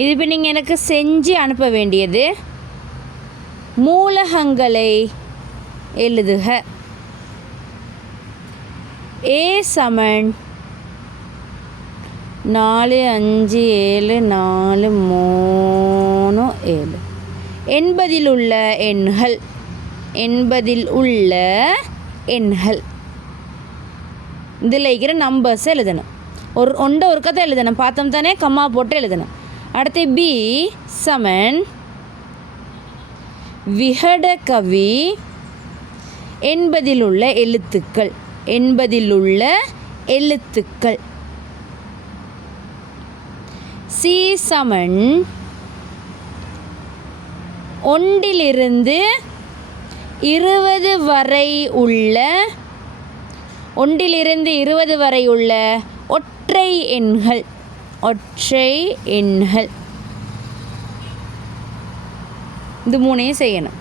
இது இப்போ நீங்கள் எனக்கு செஞ்சு அனுப்ப வேண்டியது மூலகங்களை எழுதுக. A சமன் 4 5 7 4 3 7 எண்பதில் உள்ள எண்கள். இதில் இருக்கிற நம்பர்ஸ் எழுதணும். ஒரு கதை எழுதணும். பார்த்தோம் தானே, கம்மா போட்டு எழுதணும். அடுத்து பி சமன் விகட கவி எண்பதில் உள்ள எழுத்துக்கள். சி சமன் 1 இலிருந்து 20 வரை உள்ள ஒற்றை எண்கள். இது 3 செய்யணும்.